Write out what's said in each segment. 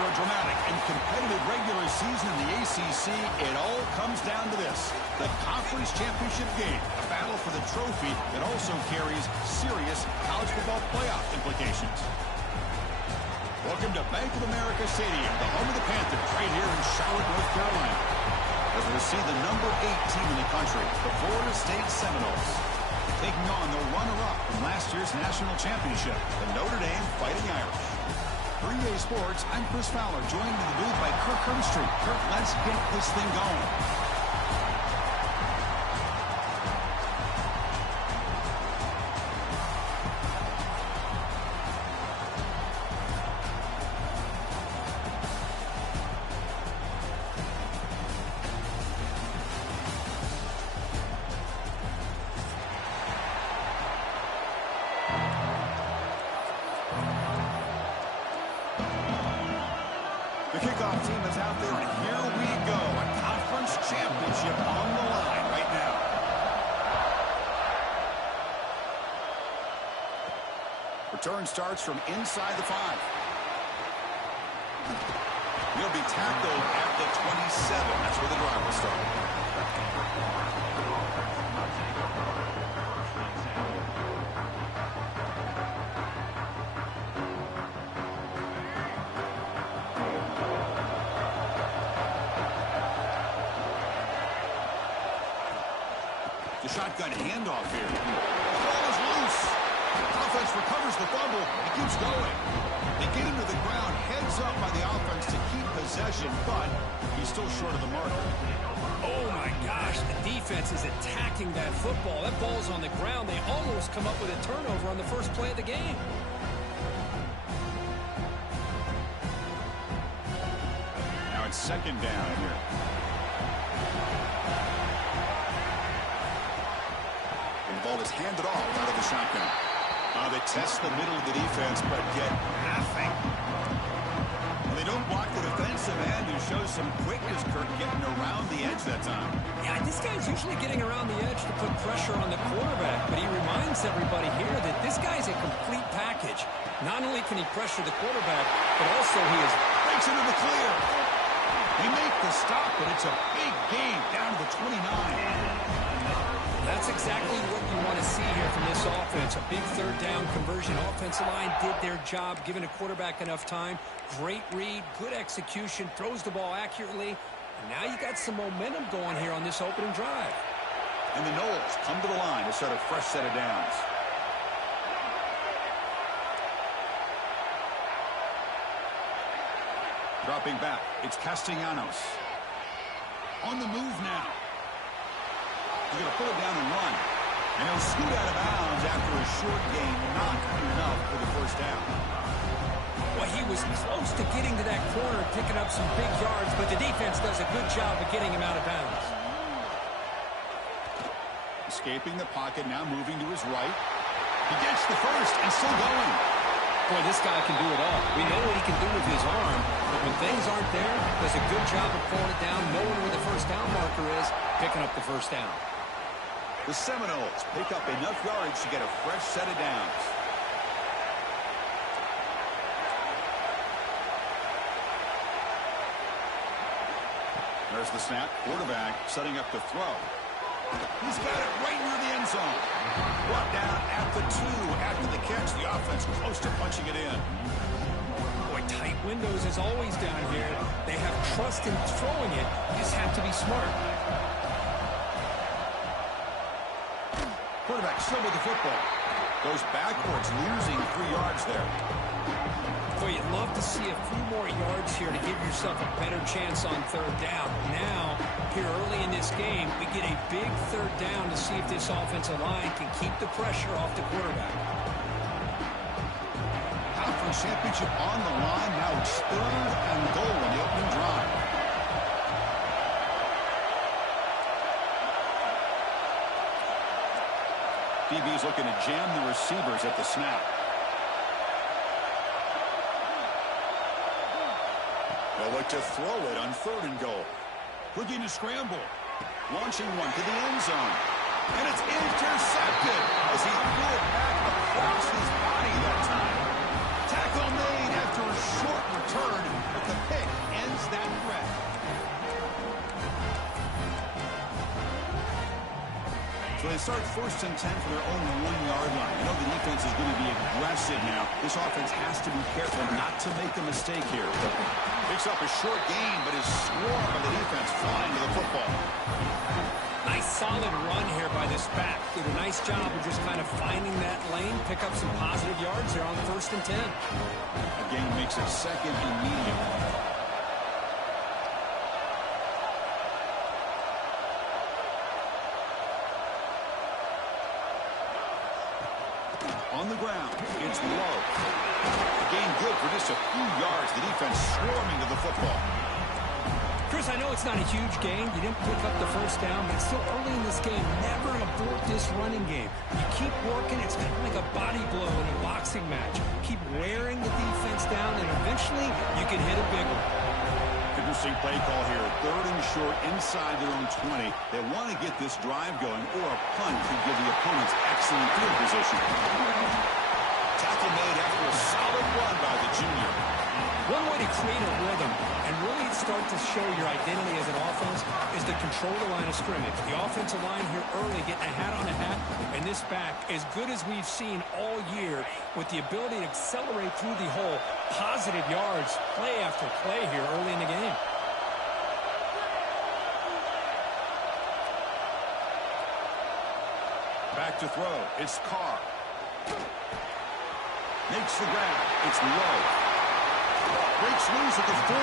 After a dramatic and competitive regular season in the ACC, it all comes down to this: the conference championship game, a battle for the trophy that also carries serious college football playoff implications. Welcome to Bank of America Stadium, the home of the Panthers, right here in Charlotte, North Carolina, as we see the number 8 team in the country, the Florida State Seminoles, taking on the runner-up from last year's national championship, the Notre Dame Fighting Irish. For EA Sports, I'm Chris Fowler, joined in the booth by Kirk Herbstreit. Kirk, let's get this thing going. The kickoff team is out there, and here we go. A conference championship on the line right now. Return starts from inside the 5. He'll be tackled at the 27. That's where the drive will start. The shotgun handoff here. The ball is loose. Offense recovers the fumble. It keeps going. They get him to the ground. Heads up by the offense to keep possession, but he's still short of the marker. Oh, my gosh. The defense is attacking that football. That ball's on the ground. They almost come up with a turnover on the first play of the game. Now it's second down here. The ball is handed off out of the shotgun. They test the middle of the defense, but get nothing. And they don't block the defensive end, who shows some quickness, Kirk, getting around the edge that time. Yeah, this guy's usually getting around the edge to put pressure on the quarterback, but he reminds everybody here that this guy's a complete package. Not only can he pressure the quarterback, but also he is breaks into the clear. They make the stop, but it's a big gain down to the 29. That's exactly what you want to see here from this offense. A big third down conversion. Offensive line did their job, giving a quarterback enough time. Great read, good execution, throws the ball accurately. And now you got some momentum going here on this opening drive. And the Noles come to the line to start a fresh set of downs. Dropping back, it's Castellanos. On the move now. He's going to pull it down and run. And he'll scoot out of bounds after a short gain. Not enough for the first down. Well, he was close to getting to that corner, picking up some big yards, but the defense does a good job of getting him out of bounds. Escaping the pocket, now moving to his right. He gets the first and still going. Boy, this guy can do it all. We know what he can do with his arm, but when things aren't there, does a good job of pulling it down, knowing where the first down marker is, picking up the first down. The Seminoles pick up enough yardage to get a fresh set of downs. There's the snap. Quarterback setting up the throw. He's got it right near the end zone. Brought down at the 2 after the catch. The offense close to punching it in. Boy, tight windows is always down here. They have trust in throwing it. You just have to be smart. Quarterback still with the football. Goes backwards, losing 3 yards there. Boy, you'd love to see a few more yards here to give yourself a better chance on third down. Now, here early in this game, we get a big third down to see if this offensive line can keep the pressure off the quarterback. Conference championship on the line. Now it's 3rd and goal in the opening drive. DB's looking to jam the receivers at the snap. They'll look to throw it on 3rd and goal. Looking to scramble. Launching one to the end zone. And it's intercepted as he threw it back across his body that time. Tackle made after a short return. But the pick ends that threat. So they start 1st and 10 from their own 1-yard line. You know the defense is going to be aggressive now. This offense has to be careful not to make a mistake here. Picks up a short gain, but is swarmed by the defense flying to the football. Nice solid run here by this back. Did a nice job of just kind of finding that lane, pick up some positive yards here on 1st and 10. A gain makes it 2nd and medium. On the ground, it's low. A gain good for just a few yards. The defense swarming to the football. Chris, I know it's not a huge gain. You didn't pick up the 1st down, but it's still early in this game. Never abort this running game. You keep working. It's kind of like a body blow in a boxing match. Keep wearing the defense down, and eventually you can hit a big one. Interesting play call here. 3rd and short inside their own 20. They want to get this drive going, or a punt could give the opponents excellent field position. Tackle made after a solid run by the junior. One way to create a rhythm and really start to show your identity as an offense is to control the line of scrimmage. The offensive line here early getting a hat on a hat, and this back, as good as we've seen all year, with the ability to accelerate through the hole, positive yards, play after play here early in the game. Back to throw. It's Carr. Makes the grab. It's low. Breaks loose at the 40.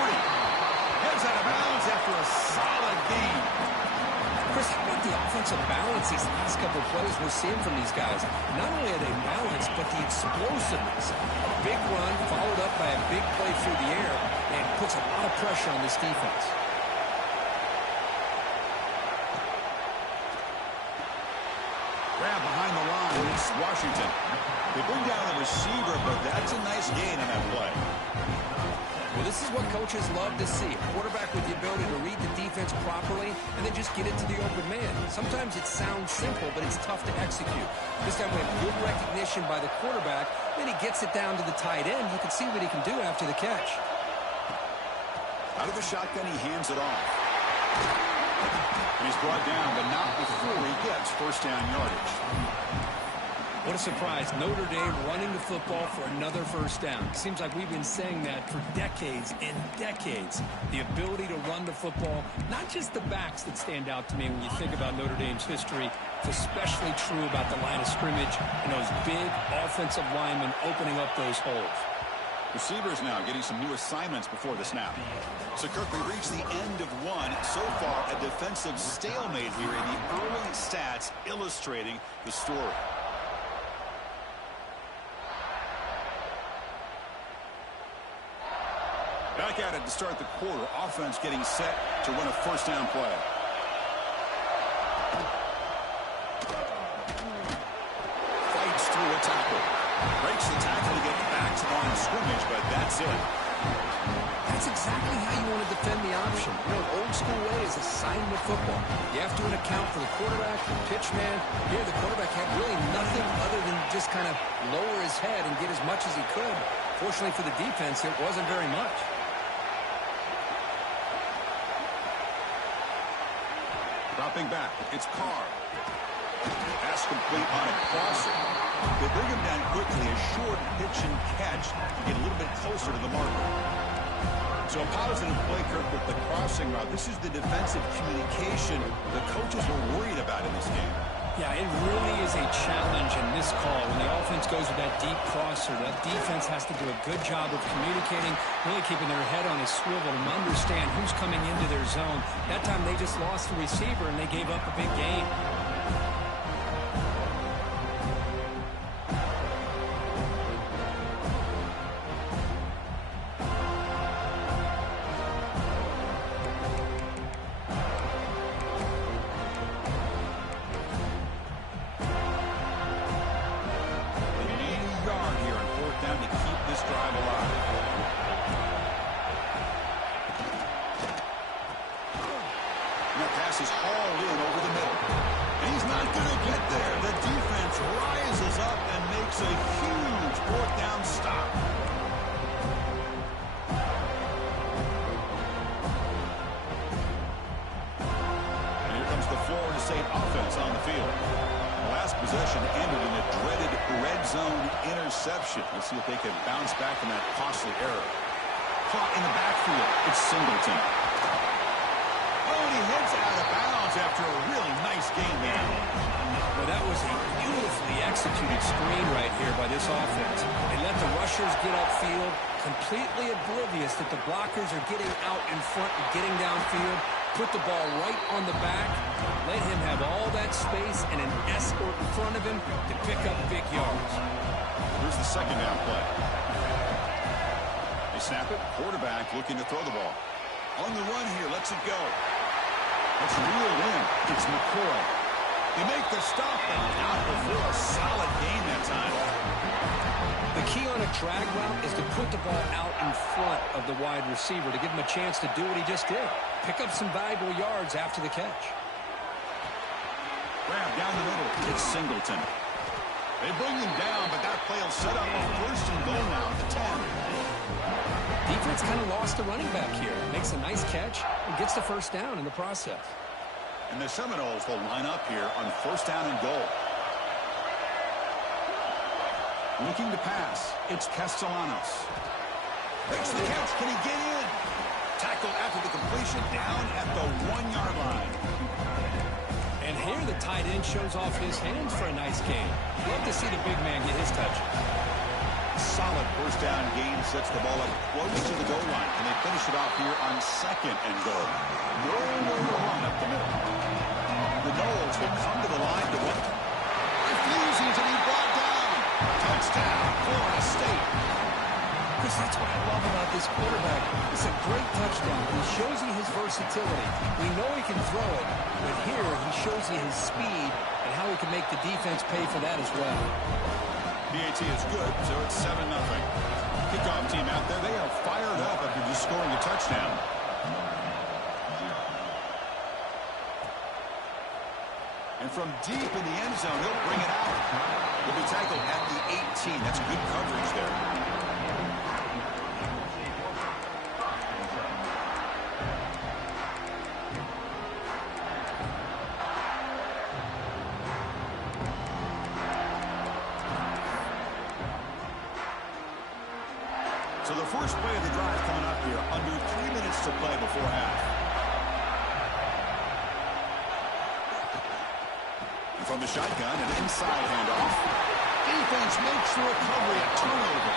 Heads out of bounds after a solid gain. Chris, how about the offensive balance these last couple of plays we're seeing from these guys? Not only are they balanced, but the explosiveness. A big run followed up by a big play through the air, and puts a lot of pressure on this defense. Grab behind the line. It's Washington. They bring down the receiver, but that's a nice gain on that play. Well, this is what coaches love to see. A quarterback with the ability to read the defense properly and then just get it to the open man. Sometimes it sounds simple, but it's tough to execute. This time we have good recognition by the quarterback. Then he gets it down to the tight end. You can see what he can do after the catch. Out of the shotgun, he hands it off. And he's brought down, but not before he gets 1st down yardage. What a surprise. Notre Dame running the football for another 1st down. Seems like we've been saying that for decades and decades. The ability to run the football, not just the backs that stand out to me when you think about Notre Dame's history. It's especially true about the line of scrimmage and those big offensive linemen opening up those holes. Receivers now getting some new assignments before the snap. So, Kirk, we reached the end of one. So far, a defensive stalemate here in the early stats illustrating the story. Back at it to start the quarter. Offense getting set to run a 1st down play. Fights through a tackle. Breaks the tackle to get back to the line of scrimmage, but that's it. That's exactly how you want to defend the option. You know, an old school way is assignment football. You have to account for the quarterback, the pitch man. Here, the quarterback had really nothing other than just kind of lower his head and get as much as he could. Fortunately for the defense, it wasn't very much. Dropping back, it's Carr. Pass complete on a crosser. They bring him down quickly, a short pitch and catch to get a little bit closer to the marker. So a positive play, Kirk, with the crossing route. This is the defensive communication the coaches were worried about in this game. Yeah, it really is a challenge in this call. When the offense goes with that deep crosser, that defense has to do a good job of communicating, really keeping their head on a swivel and understand who's coming into their zone. That time they just lost the receiver and they gave up a big gain. Is hauled in over the middle. possession ended in a dreaded red zone interception. Let's see if they can bounce back from that costly error. Caught in the backfield. It's Singleton. Oh, and he heads out of bounds after a really nice game there. Well, that was a beautifully executed screen right here by this offense. They let the rushers get upfield, completely oblivious that the blockers are getting out in front and getting downfield. Put the ball right on the back, let him have all that space and an escort in front of him to pick up big yards. Here's the second down play. They snap it, quarterback looking to throw the ball. On the run here, lets it go. It's reeled in. It's McCoy. They make the stop, but not before a solid game that time. The key on a drag route is to put the ball out in front of the wide receiver to give him a chance to do what he just did. Pick up some valuable yards after the catch. Grab down the middle. It's Singleton. They bring him down, but that play will set up a first and goal now at the 10. Defense kind of lost the running back here. Makes a nice catch and gets the first down in the process. And the Seminoles will line up here on first down and goal. Looking to pass. It's Castellanos. Makes the catch. Can he get in? Tackle after the completion down at the 1-yard line. And here the tight end shows off his hands for a nice game. Love to see the big man get his touches. Solid first down gain sets the ball up close to the goal line. And they finish it off here on second and goal. Nowhere to run up the middle. The Noles will come to the line to win. Refusing to be brought down. Touchdown, Florida State. Chris, that's what I love about this quarterback. It's a great touchdown. He shows you his versatility. We know he can throw it, but here he shows you his speed and how he can make the defense pay for that as well. BAT is good, so it's 7-0. Kickoff team out there, they are fired up after just scoring a touchdown. And from deep in the end zone, he'll bring it out. He'll be tackled at the 18. That's good coverage there. So the first play of the drive coming up here, under 3 minutes to play before half. And from the shotgun, an inside handoff. Defense makes the recovery, a turnover.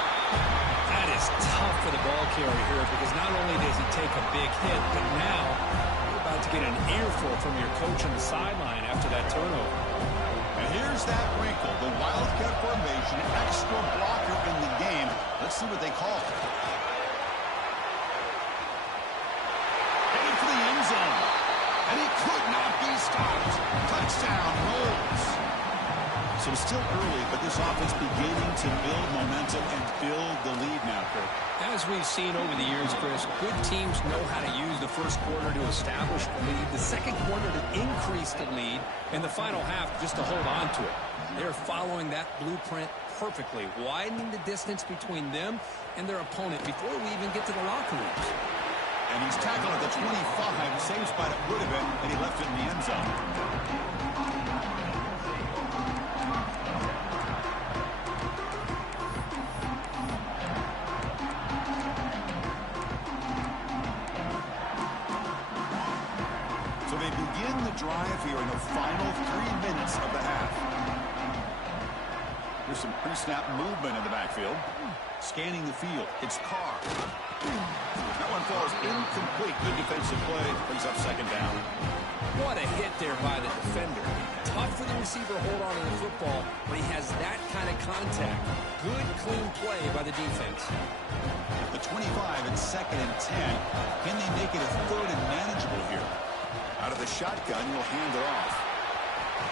That is tough for the ball carrier here because not only does he take a big hit, but now you're about to get an earful from your coach on the sideline after that turnover. And here's that wrinkle, the Wildcat formation, extra blocker in the game. Let's see what they call. Headed for the end zone. And he could not be stopped. Touchdown, Noles. So still early, but this offense beginning to build momentum and build the lead now, Kirk. As we've seen over the years, Chris, good teams know how to use the first quarter to establish the lead, the second quarter to increase the lead, and the final half just to hold on to it. They're following that blueprint perfectly, widening the distance between them and their opponent before we even get to the locker rooms. And he's tackled at the 25, same spot it would have been, and he left it in the end zone. So they begin the drive here in the final 3 minutes of the half. There's some pre-snap movement in the backfield. Scanning the field. It's Carr. That one falls incomplete. Good defensive play. Brings up second down. What a hit there by the defender. Tough for the receiver to hold on to the football when he has that kind of contact. Good, clean play by the defense. The 25 and second and 10. Can they make it a third and manageable here? Out of the shotgun, he'll hand it off.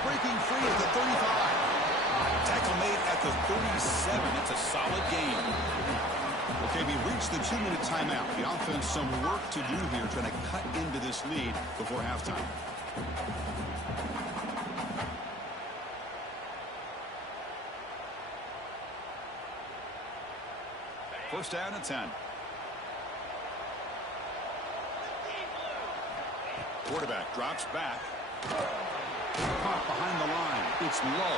Breaking free at the 35. Tackle made at the 37. It's a solid game. Okay, we reached the 2-minute timeout. The offense some work to do here, trying to cut into this lead before halftime. First down and 10. Quarterback drops back. Caught behind the line. It's low.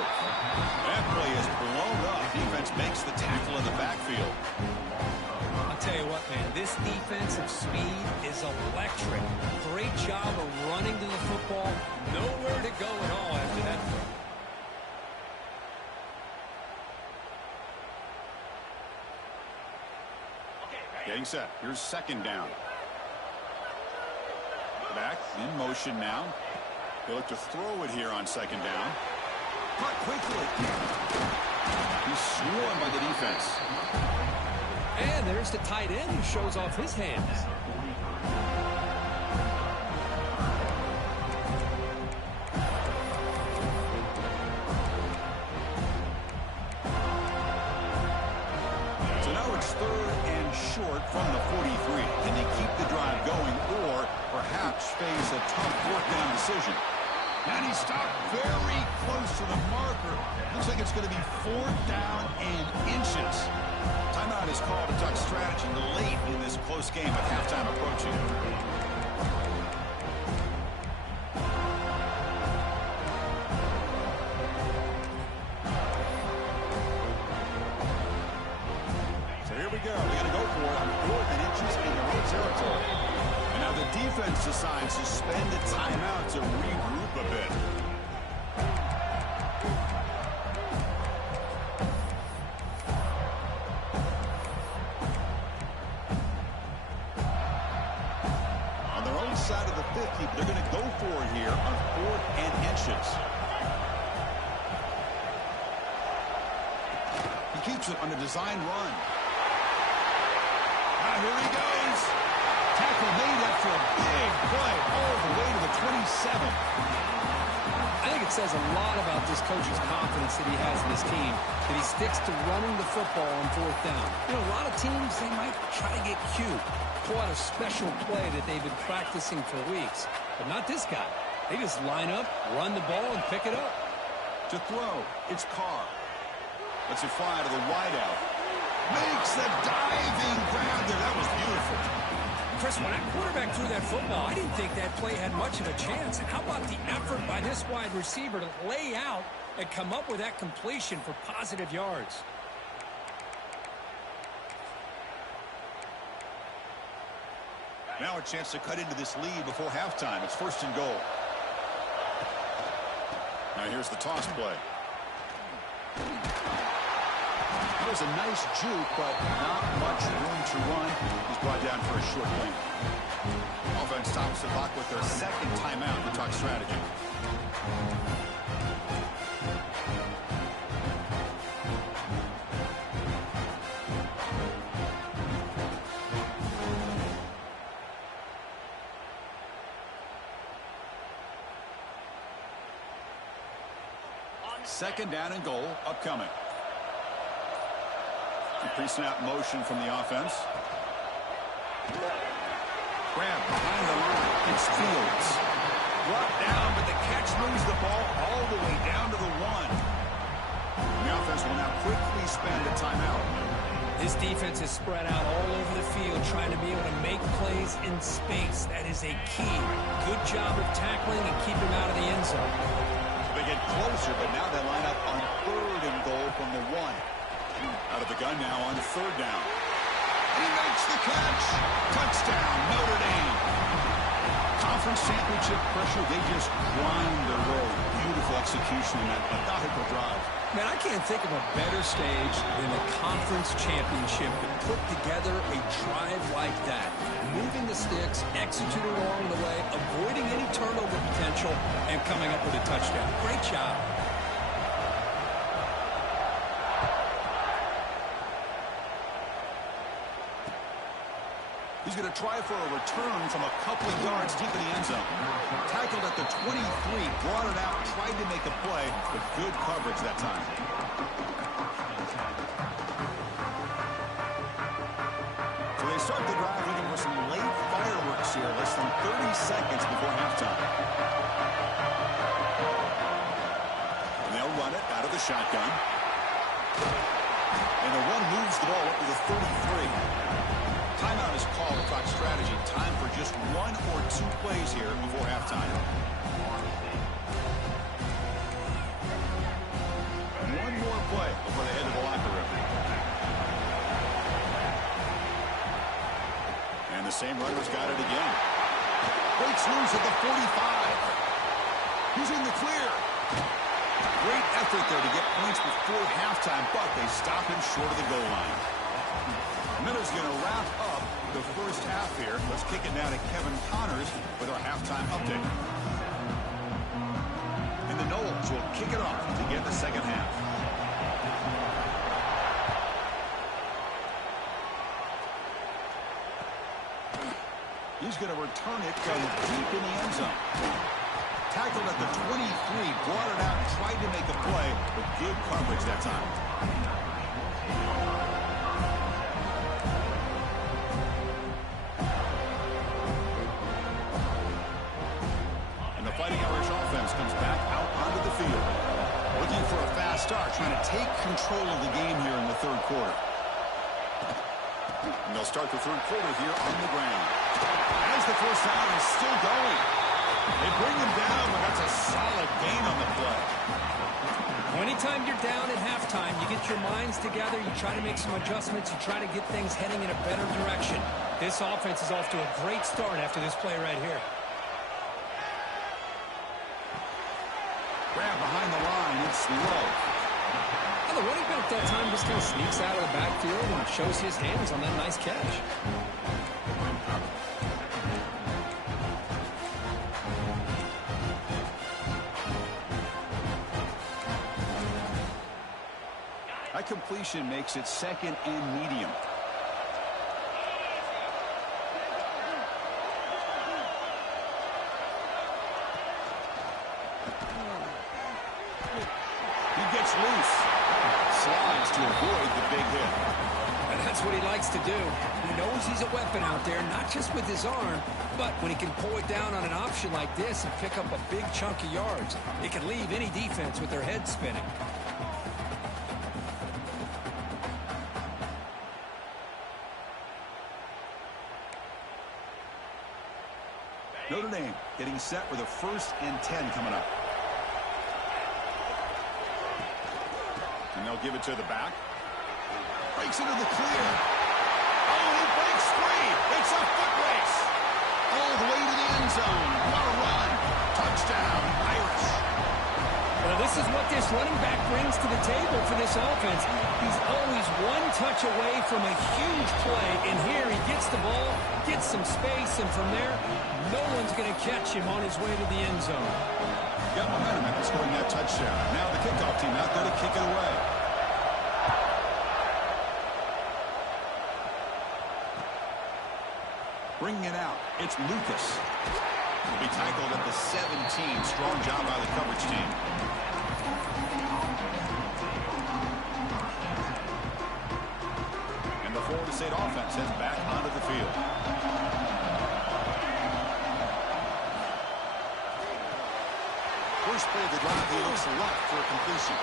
That play is blown up. Defense makes the tackle in the backfield. I'll tell you what, man, this defensive speed is electric. Great job of running to the football. Nowhere to go at all after that. Getting set. Here's second down. Back in motion now. They look to throw it here on second down. Caught quickly. He's swarmed by the defense. And there's the tight end who shows off his hands. So now it's third and short from the 43. Can they keep the drive going or perhaps face a tough fourth down decision? And he stopped very close to the marker. Looks like it's going to be fourth down and inches. Timeout is called to tuck strategy late in this close game with halftime approaching. So here we go. They're going to go for it on fourth and inches in their own territory. And now the defense decides to spend a timeout to regroup a bit. On their own side of the 50, but they're going to go for it here on fourth and inches. He keeps it on a design run. Now here he goes. Tackle made after a big play all the way to the 27. I think it says a lot about this coach's confidence that he has in his team, that he sticks to running the football on fourth down. You know, a lot of teams, they might try to get cute, pull out a special play that they've been practicing for weeks. But not this guy. They just line up, run the ball, and pick it up. To throw, it's Carr. Lets it fly to the wideout. Makes the diving grab there. That was beautiful. Chris, when that quarterback threw that football, I didn't think that play had much of a chance. And how about the effort by this wide receiver to lay out and come up with that completion for positive yards? Now a chance to cut into this lead before halftime. It's first and goal. Now here's the toss play. That was a nice juke, but not much room to run. He's brought down for a short gain. Offense stops the clock with their second timeout to talk strategy. Second down and goal upcoming. Pre-snap motion from the offense. Grab behind the line. It's Fields. Brought down, but the catch moves the ball all the way down to the 1. And the offense will now quickly spend a timeout. This defense is spread out all over the field, trying to be able to make plays in space. That is a key. Good job of tackling and keep him out of the end zone. They get closer, but now they line up on third and goal from the 1. Out of the gun now on third down. He makes the catch. Touchdown, Notre Dame. Conference championship pressure. They just grind their way. Beautiful execution in that methodical drive. Man, I can't think of a better stage than the conference championship to put together a drive like that. Moving the sticks, executing along the way, avoiding any turnover potential, and coming up with a touchdown. Great job. He's going to try for a return from a couple of yards deep in the end zone. Tackled at the 23, brought it out, tried to make a play, with good coverage that time. So they start the drive looking for some late fireworks here, less than 30 seconds before halftime. And they'll run it out of the shotgun. And the run moves the ball up to the 33. Timeout is called to talk strategy. Time for just 1 or 2 plays here before halftime. the same runner's got it again. Breaks loose at the 45. He's in the clear. Great effort there to get points before halftime, but they stop him short of the goal line. Miller's going to wrap up the first half here. Let's kick it now to Kevin Connors with our halftime update. And the Noles will kick it off to get the second half. He's going to return it from deep in the end zone. Tackled at the 23, brought it out, tried to make a play, but good coverage that time. And the Fighting Irish offense comes back out onto the field. Looking for a fast start, trying to take control of the game here in the third quarter. And they'll start the third quarter here on the ground. As the first down is still going. They bring him down, but that's a solid gain on the play. Anytime you're down at halftime, you get your minds together, you try to make some adjustments, you try to get things heading in a better direction. This offense is off to a great start after this play right here. Grab behind the line, it's low. And the running back that time just kind of sneaks out of the backfield and shows his hands on that nice catch. That completion makes it second and medium. He gets loose. Slides to avoid the big hit. And that's what he likes to do. He knows he's a weapon out there, not just with his arm, but when he can pull it down on an option like this and pick up a big chunk of yards, it can leave any defense with their head spinning. Notre Dame getting set with a 1st and 10 coming up. And they'll give it to the back. Breaks into the clear. Oh, he breaks free. It's a foot race. All the way to the end zone. What a run. Touchdown, Irish. Well, this is what this running back brings to the table for this offense. He's always one touch away from a huge play, and here he gets the ball, gets some space, and from there, no one's going to catch him on his way to the end zone. Got momentum after scoring that touchdown. Now the kickoff team out there to kick it away. Bringing it out, it's Lucas. He'll be tackled at the 17. Strong job by the coverage team. And the Florida State offense heads back onto the field. First play of the drive, he looks left for a completion.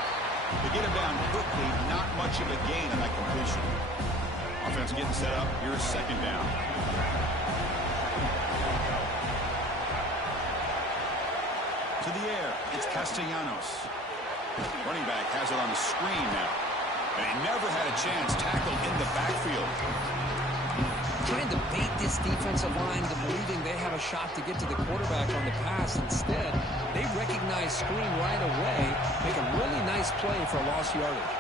They get him down quickly, not much of a gain on that completion. Offense getting set up. Here's second down. To the air, it's Castellanos. Running back has it on the screen now. And he never had a chance tackled in the backfield. Trying to bait this defensive line to believing they have a shot to get to the quarterback on the pass. Instead, they recognize screen right away, make a really nice play for lost yardage.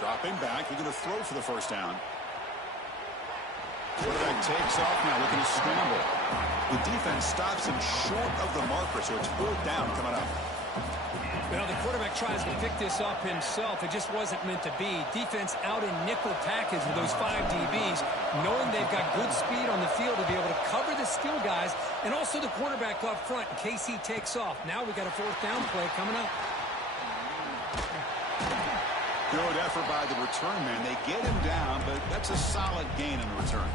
Dropping back, he's going to throw for the first down. Quarterback takes off now, looking to scramble. The defense stops him short of the marker, so it's 4th down coming up. Well, the quarterback tries to pick this up himself. It just wasn't meant to be. Defense out in nickel package with those 5 DBs, knowing they've got good speed on the field to be able to cover the skill guys, and also the quarterback up front in case he takes off. Now we got a 4th down play coming up. Good effort by the return man. They get him down, but that's a solid gain in the return.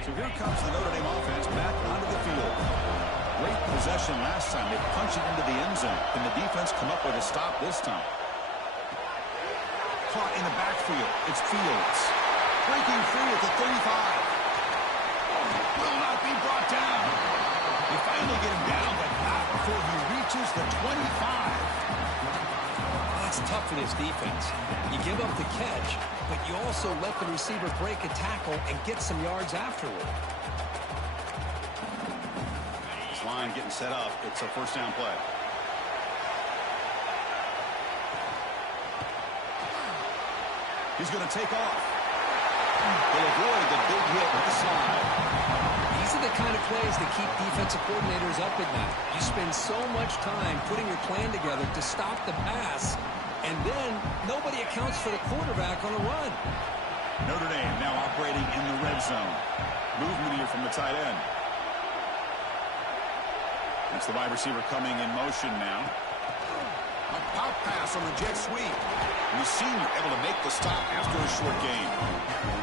So here comes the Notre Dame offense back onto the field. Great possession last time. They punch it into the end zone. Can the defense come up with a stop this time? Caught in the backfield. It's Fields. Breaking free at the 35. Will not be brought down. They finally get him down, but not before he reaches the 25. That's tough for this defense. You give up the catch, but you also let the receiver break a tackle and get some yards afterward. This line getting set up. It's a first down play. He's going to take off. He'll avoid the big hit with the slide. These are the kind of plays that keep defensive coordinators up at night. You spend so much time putting your plan together to stop the pass, and then nobody accounts for the quarterback on a run. Notre Dame now operating in the red zone. Movement here from the tight end. That's the wide receiver coming in motion now. A pop pass on the jet sweep. And the senior able to make the stop after a short gain.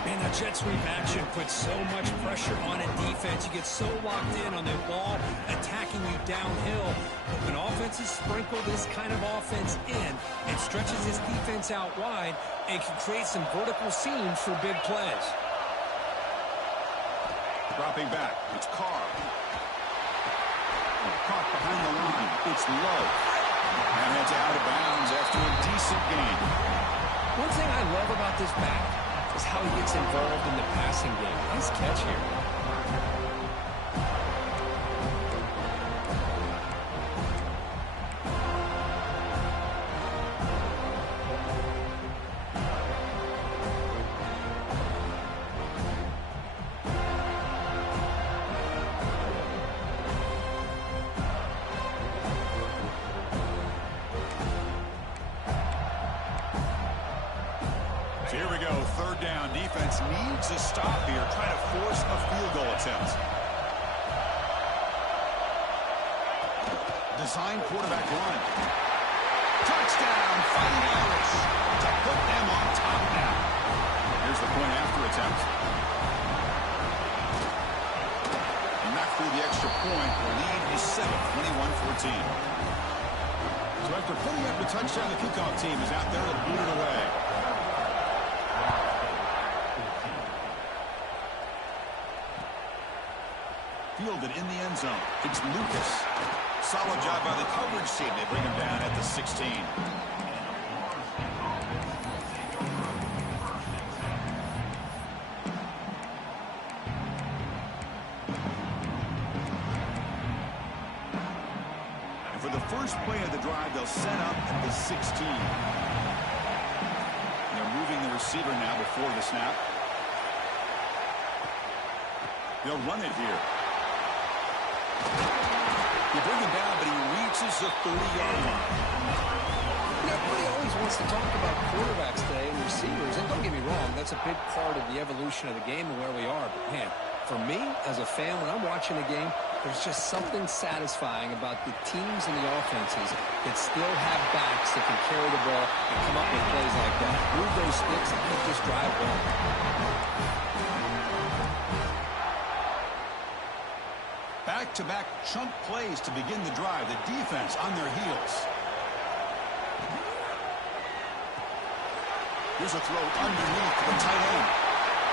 Man, that jet sweep action puts so much pressure on a defense. You get so locked in on that ball attacking you downhill. But when offenses sprinkle this kind of offense in, it stretches this defense out wide and can create some vertical seams for big plays. Dropping back, it's Carr. Caught behind the line, it's Lowe. And it's out of bounds after a decent gain. One thing I love about this back is how he gets involved in the passing game. Nice catch here. So here we go, third down. Defense needs a stop here, trying to force a field goal attempt. Design quarterback run. Touchdown, Fighting Irish to put them on top now. Here's the point after attempt. Not through the extra point. The lead is 7, 21-14. So after putting up the touchdown, the kickoff team is out there to boot it away. Fielded in the end zone. It's Lucas. Solid job by the coverage team. They bring him down at the 16. And for the first play of the drive, they'll set up at the 16. They're moving the receiver now before the snap. They'll run it here. You bring him down, but he reaches the 30-yard line. Everybody always wants to talk about quarterbacks today and receivers, and don't get me wrong, that's a big part of the evolution of the game and where we are. But, man, for me, as a fan, when I'm watching a game, there's just something satisfying about the teams and the offenses that still have backs that can carry the ball and come up with plays like that. Move those sticks and keep this drive going. Back-to-back chunk plays to begin the drive. The defense on their heels. Here's a throw underneath to the tight end.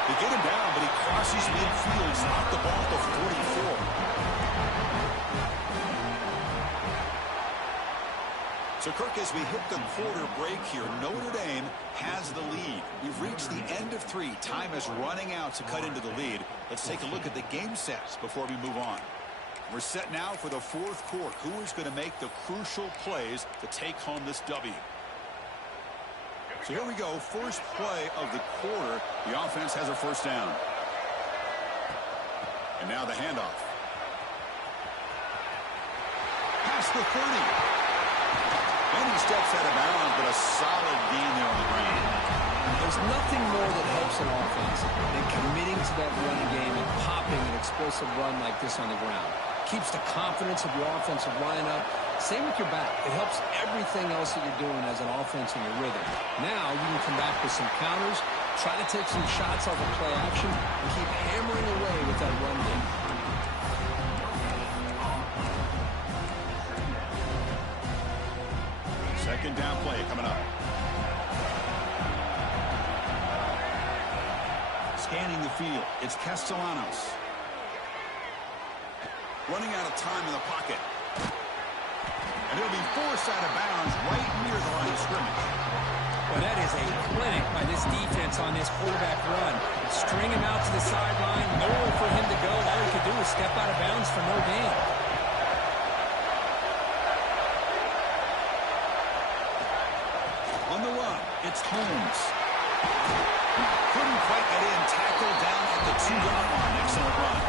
They get him down, but he crosses midfield. He's knocked the ball to 44. So, Kirk, as we hit the quarter break here, Notre Dame has the lead. We've reached the end of 3. Time is running out to cut into the lead. Let's take a look at the game sets before we move on. We're set now for the fourth quarter. Who is going to make the crucial plays to take home this W? So here we go. First play of the quarter. The offense has a first down. And now the handoff. Past the 30. And he steps out of bounds, but a solid gain there on the ground. There's nothing more that helps an offense than committing to that running game and popping an explosive run like this on the ground. Keeps the confidence of your offensive lineup. Same with your back. It helps everything else that you're doing as an offense in your rhythm. Now you can come back with some counters, try to take some shots off of play action, and keep hammering away with that run game. Second down play coming up. Scanning the field. It's Castellanos. Running out of time in the pocket. And he'll be forced out of bounds right near the line of scrimmage. Well, that is a clinic by this defense on this quarterback run. String him out to the sideline, nowhere for him to go. All he could do was step out of bounds for no gain. On the run, it's Holmes. Couldn't quite get in, tackled down at the 2-yard line. Excellent run.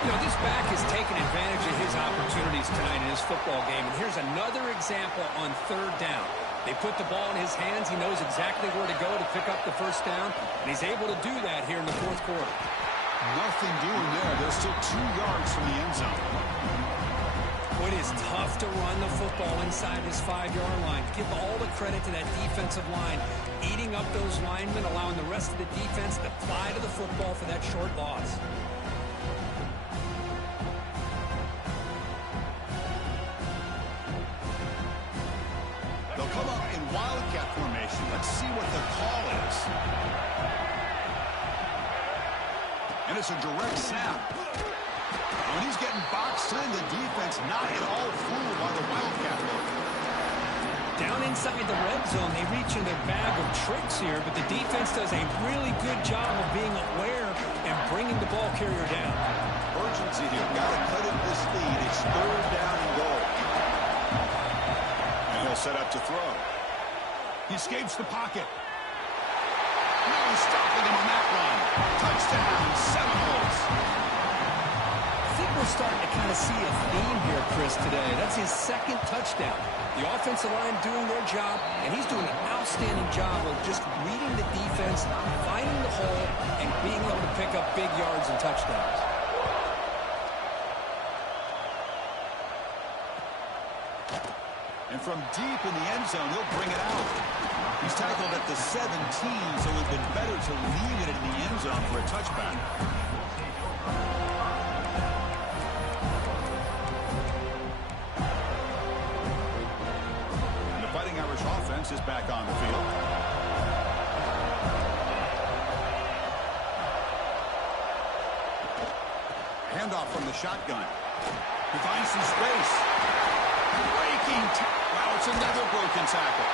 You know, this back has taken advantage of his opportunities tonight in his football game. And here's another example on 3rd down. They put the ball in his hands. He knows exactly where to go to pick up the first down. And he's able to do that here in the 4th quarter. Nothing doing there. They're still 2 yards from the end zone. It is tough to run the football inside this 5-yard line. Give all the credit to that defensive line, eating up those linemen, allowing the rest of the defense to fly to the football for that short loss. They'll come up in wildcat formation. Let's see what the call is. And it's a direct snap. When he's getting boxed in, the defense not at all fooled by the wildcat look. Down inside the red zone, they reach in their bag of tricks here, but the defense does a really good job of being aware and bringing the ball carrier down. Urgency here. Got to cut it this lead. It's 3rd down and goal. And he'll set up to throw. He escapes the pocket. No stopping him on that run. Touchdown, Seminoles. I think we're starting to kind of see a theme here, Chris, today. That's his 2nd touchdown. The offensive line doing their job, and he's doing an outstanding job of just reading the defense, finding the hole, and being able to pick up big yards and touchdowns. And from deep in the end zone, he'll bring it out. He's tackled at the 17, so it would have been better to leave it in the end zone for a touchback. And the Fighting Irish offense is back on the field. Handoff from the shotgun. He finds some space. Breaking tackle. Now it's another broken tackle.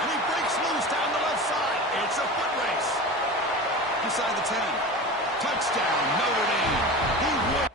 And he breaks loose down the left side. It's a foot race. Inside the 10. Touchdown, Notre Dame. He wins.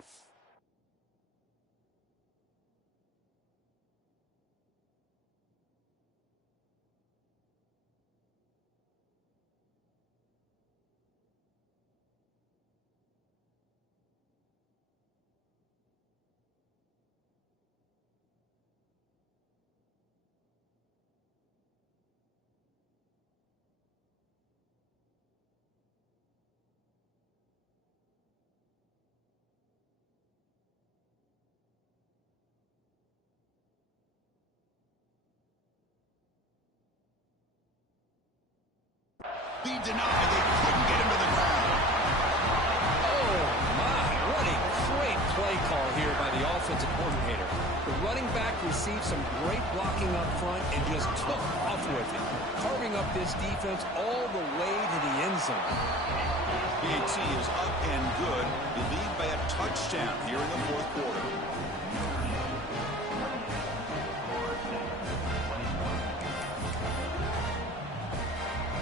Be denied. They couldn't get him to the ground. Oh, my. What a great play call here by the offensive coordinator. The running back received some great blocking up front and just took off with it, carving up this defense all the way to the end zone. BDC is up and good. They lead by a touchdown here in the 4th quarter.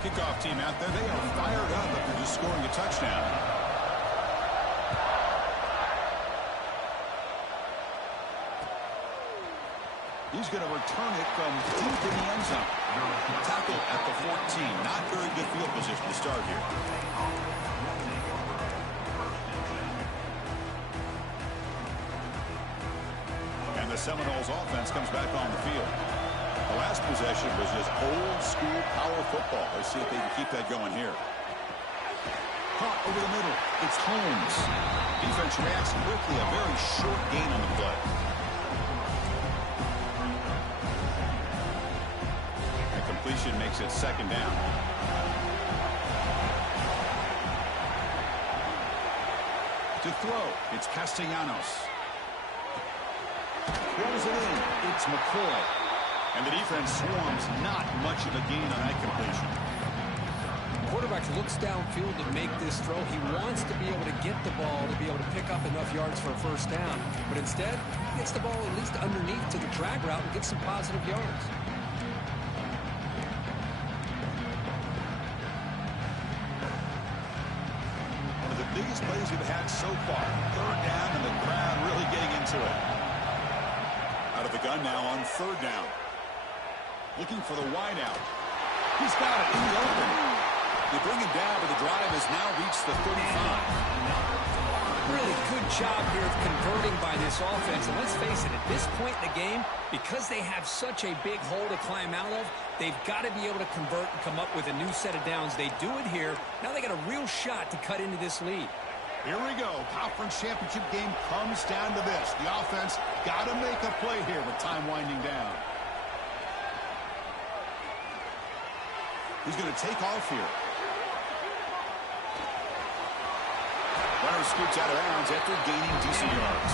Kickoff team out there. They are fired up after just scoring a touchdown. He's going to return it from deep in the end zone. Tackle at the 14. Not very good field position to start here. And the Seminoles offense comes back on the field. The last possession was just old-school power football. Let's see if they can keep that going here. Caught over the middle. It's Holmes. Defense reacts quickly. A very short gain on the play. And completion makes it 2nd down. To throw, it's Castellanos. Throws it in. It's McCoy. And the defense swarms, not much of a gain on that completion. quarterback looks downfield to make this throw. He wants to be able to get the ball to be able to pick up enough yards for a first down. But instead, he gets the ball at least underneath to the drag route and gets some positive yards. One of the biggest plays we've had so far. Third down and the crowd really getting into it. Out of the gun now on third down. Looking for the wideout. He's got it in the open. They bring him down, but the drive has now reached the 35. Really good job here of converting by this offense. And let's face it, at this point in the game, because they have such a big hole to climb out of, they've got to be able to convert and come up with a new set of downs. They do it here. Now they got a real shot to cut into this lead. Here we go. Conference championship game comes down to this. The offense got to make a play here with time winding down. Who's going to take off here? Runner scoots out of bounds after gaining decent yards.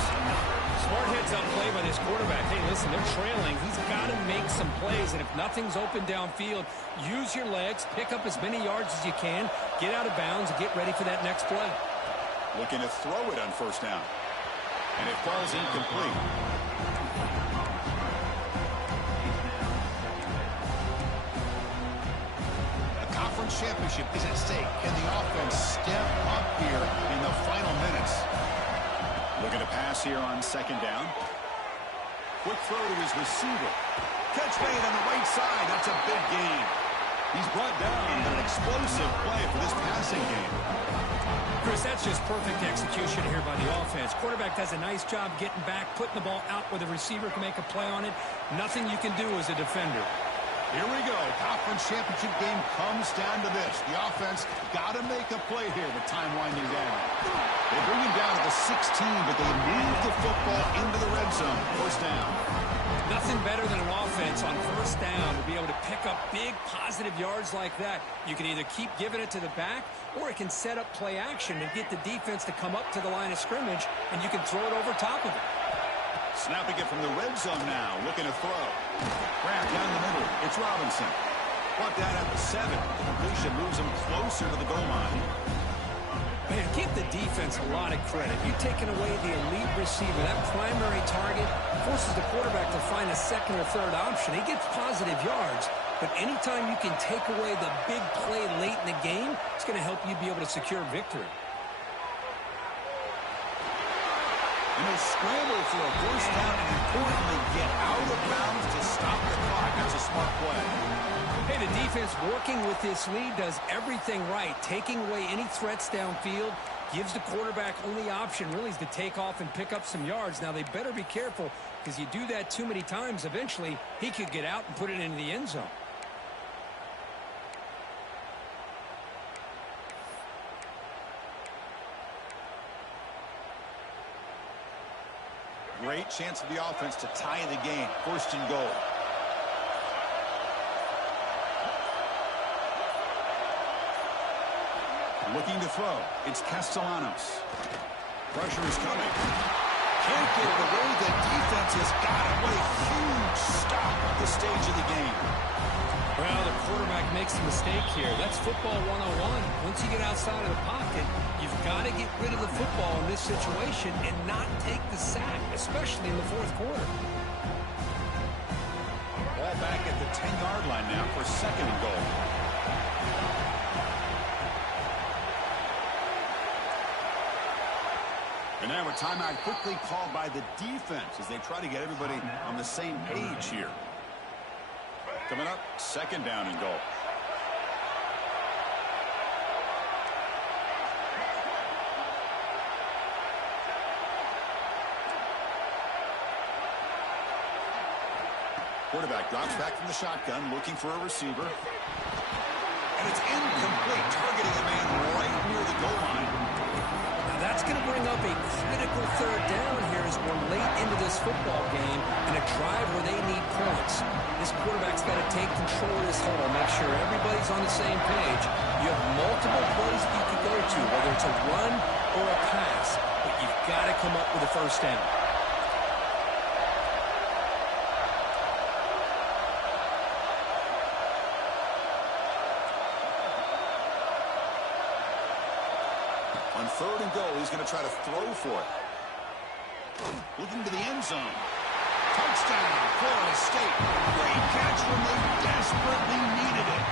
Smart heads-up play by this quarterback. Hey, listen, they're trailing. He's got to make some plays, and if nothing's open downfield, use your legs, pick up as many yards as you can, get out of bounds, and get ready for that next play. Looking to throw it on first down. And it falls incomplete. Championship is at stake. Can the offense step up here in the final minutes? Looking to pass here on second down. Quick throw to his receiver. Catch made on the right side. That's a big gain. He's brought down an explosive play for this passing game. Chris, that's just perfect execution here by the offense. Quarterback does a nice job getting back, putting the ball out where the receiver can make a play on it. Nothing you can do as a defender. Here we go. Conference championship game comes down to this. The offense got to make a play here with time winding down. They bring him down to the 16, but they move the football into the red zone. First down. Nothing better than an offense on first down to be able to pick up big positive yards like that. You can either keep giving it to the back, or it can set up play action and get the defense to come up to the line of scrimmage, and you can throw it over top of it. Snapping it from the red zone now, looking to throw. Grab down the middle. It's Robinson. Brought down at the 7. The completion moves him closer to the goal line. Man, give the defense a lot of credit. You've taken away the elite receiver. That primary target forces the quarterback to find a second or third option. He gets positive yards, but anytime you can take away the big play late in the game, it's going to help you be able to secure victory. And they'll scramble for a first down and, importantly, get out of bounds to stop the clock. That's a smart play. Hey, the defense working with this lead does everything right. Taking away any threats downfield gives the quarterback only option really is to take off and pick up some yards. Now, they better be careful because you do that too many times, eventually he could get out and put it into the end zone. Great chance for the offense to tie the game. First and goal. Looking to throw. It's Castellanos. Pressure is coming. Can't get it away. The defense has got it. What a huge stop at this stage of the game. Well, the quarterback makes a mistake here. That's football 101. Once you get outside of the pocket, you've got to get rid of the football in this situation and not take the sack, especially in the fourth quarter. Ball back at the 10-yard line now for second and goal. And now a timeout quickly called by the defense as they try to get everybody on the same page here. Coming up, second down and goal. Quarterback drops back from the shotgun, looking for a receiver. And it's incomplete, targeting a man right near the goal line. Now that's going to bring up a critical third down here as we're late into this football game in a drive where they need points. This quarterback's got to take control of this huddle, make sure everybody's on the same page. You have multiple plays you can go to, whether it's a run or a pass, but you've got to come up with a first down. 3rd and goal. He's going to try to throw for it. Looking to the end zone. Touchdown, Florida State. Great catch when they desperately needed it.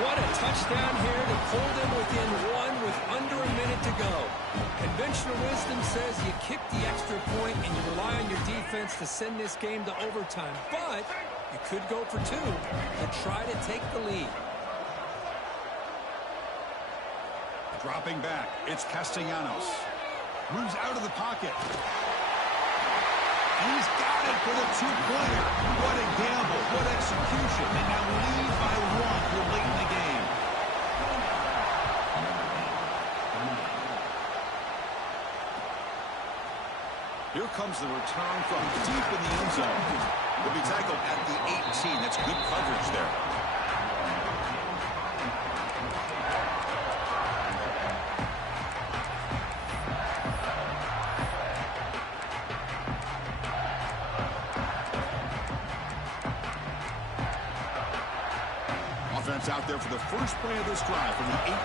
What a touchdown here to pull them within one with under a minute to go. Conventional wisdom says you kick the extra point and you rely on your defense to send this game to overtime. But you could go for 2 to try to take the lead. Dropping back, it's Castellanos. Moves out of the pocket. And he's got it for the 2-pointer. What a gamble, what execution. They now lead by 1 here late in the game. Here comes the return from deep in the end zone. He'll be tackled at the 18. That's good coverage there. Out there for the first play of this drive from the 18.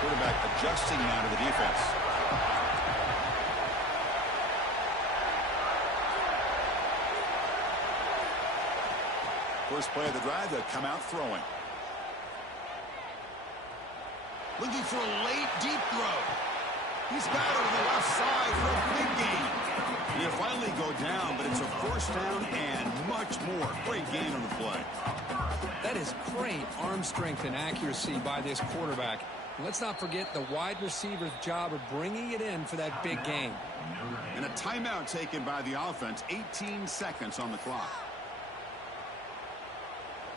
Quarterback adjusting now to the defense. First play of the drive, they'll come out throwing. Looking for a late, deep throw. He's got it on the left side for a big gain. He'll finally go down, but it's a 1st down and much more. Great gain on the play. That is great arm strength and accuracy by this quarterback. Let's not forget the wide receiver's job of bringing it in for that big game. And a timeout taken by the offense. 18 seconds on the clock.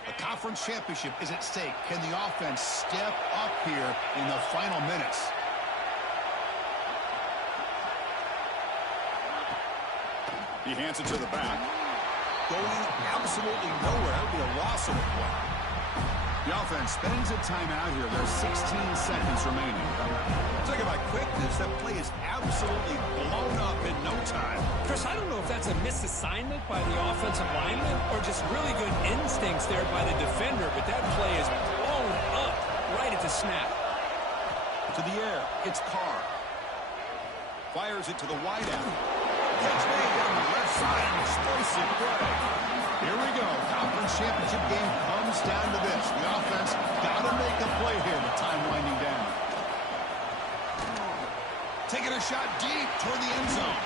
The conference championship is at stake. Can the offense step up here in the final minutes? He hands it to the back. Going absolutely nowhere. That would be a loss of a play. The offense spends a timeout here. There's 16 seconds remaining. Talking about quickness, that play is absolutely blown up in no time. Chris, I don't know if that's a misassignment by the offensive lineman or just really good instincts there by the defender, but that play is blown up right at the snap. To the air, it's Carr. Fires it to the wideout. Catch made down the left side, an explosive play. Here we go. Conference championship game comes down to this. The offense got to make a play here. The time winding down. Taking a shot deep toward the end zone.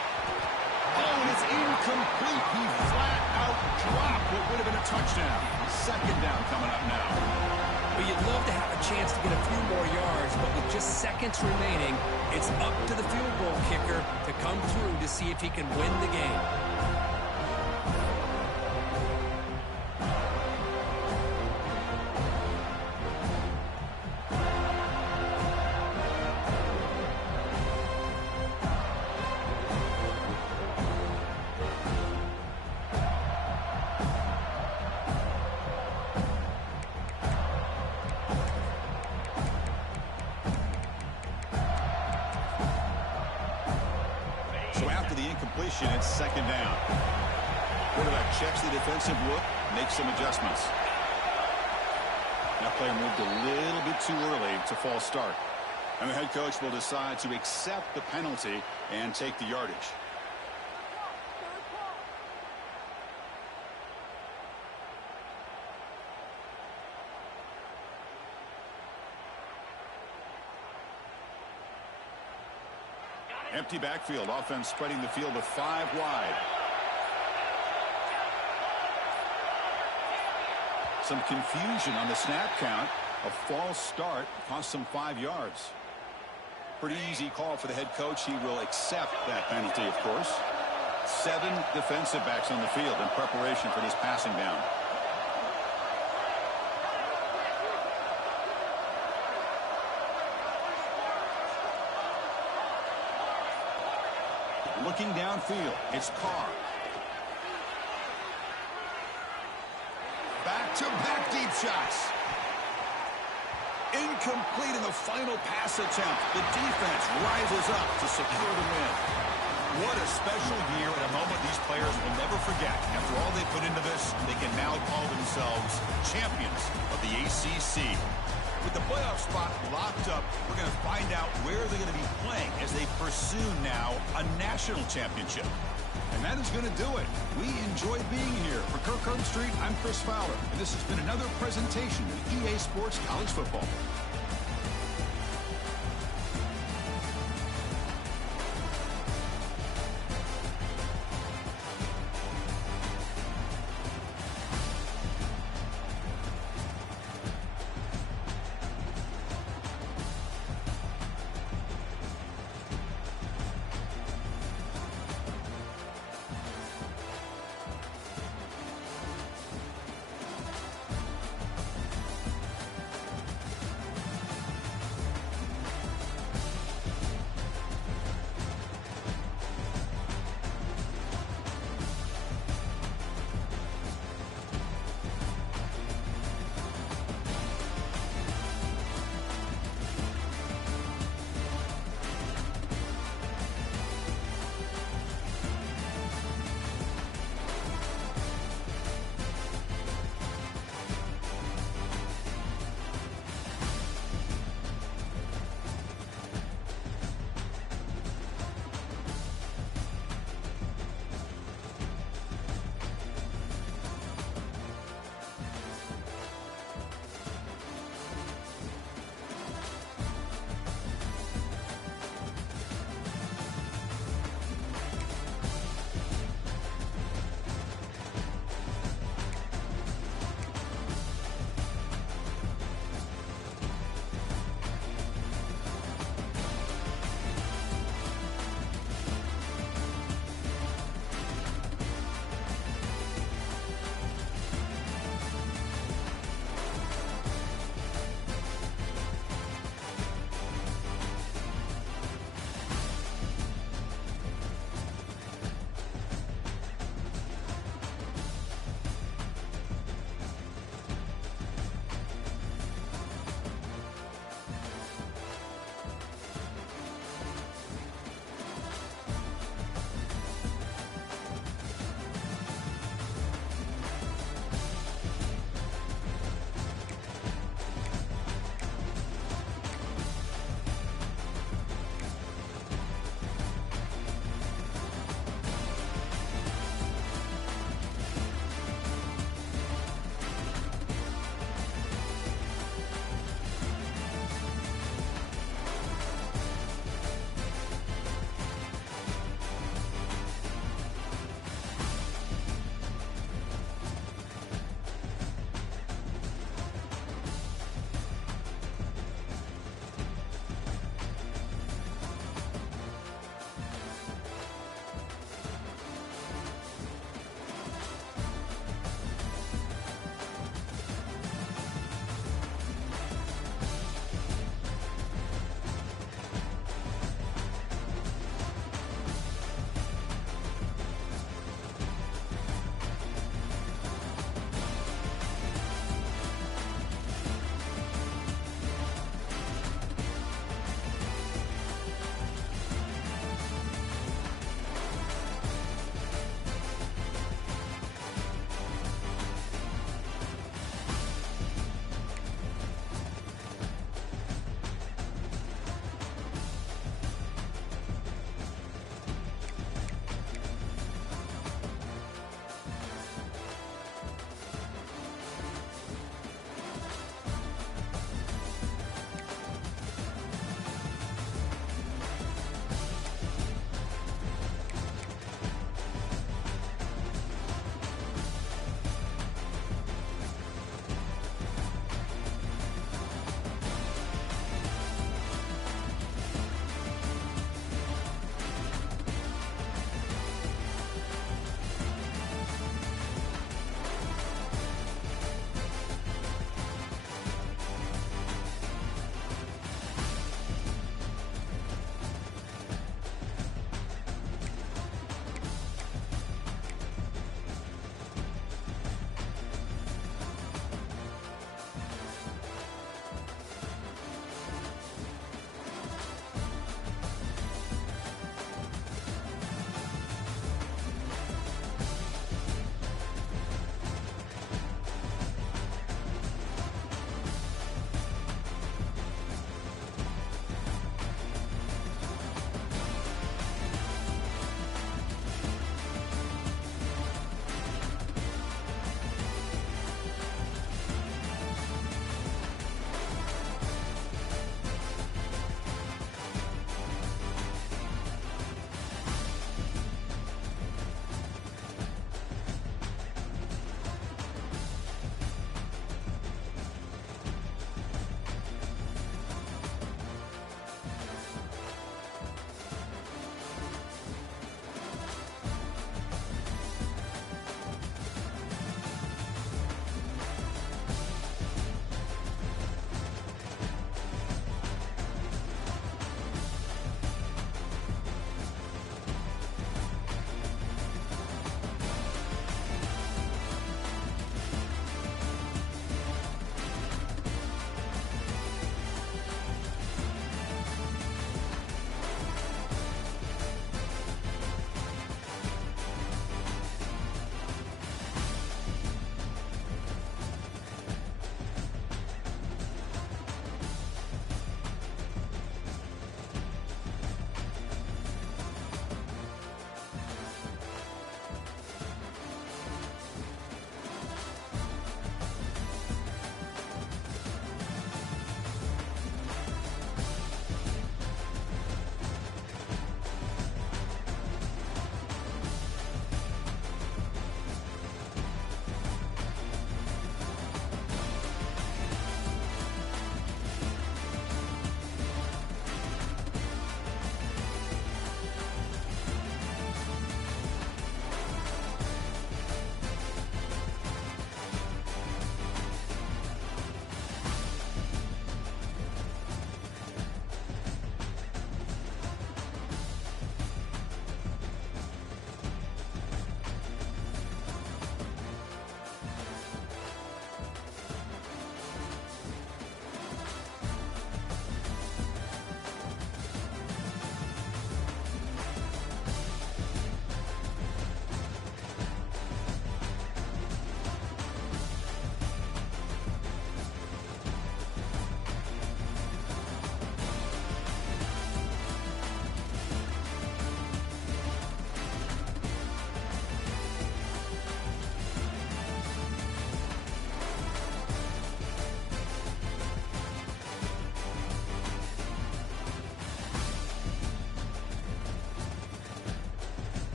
Oh, and it's incomplete. He flat out dropped what would have been a touchdown. 2nd down coming up now. Well, you'd love to have a chance to get a few more yards, but with just seconds remaining, it's up to the field goal kicker to come through to see if he can win the game. It's 2nd down. Quarterback checks the defensive look, makes some adjustments. That player moved a little bit too early to false start. And the head coach will decide to accept the penalty and take the yardage. Empty backfield. Offense spreading the field with 5 wide. Some confusion on the snap count. A false start cost some 5 yards. Pretty easy call for the head coach. He will accept that penalty, of course. 7 defensive backs on the field in preparation for this passing down. Looking downfield, it's Carr. Back-to-back deep shots. Incomplete in the final pass attempt. The defense rises up to secure the win. What a special year and a moment these players will never forget. After all they put into this, they can now call themselves champions of the ACC. With the playoff spot locked up, we're going to find out where they're going to be playing as they pursue now a national championship. And that is going to do it. We enjoy being here. For Kirk Street, I'm Chris Fowler, and this has been another presentation of EA Sports College Football.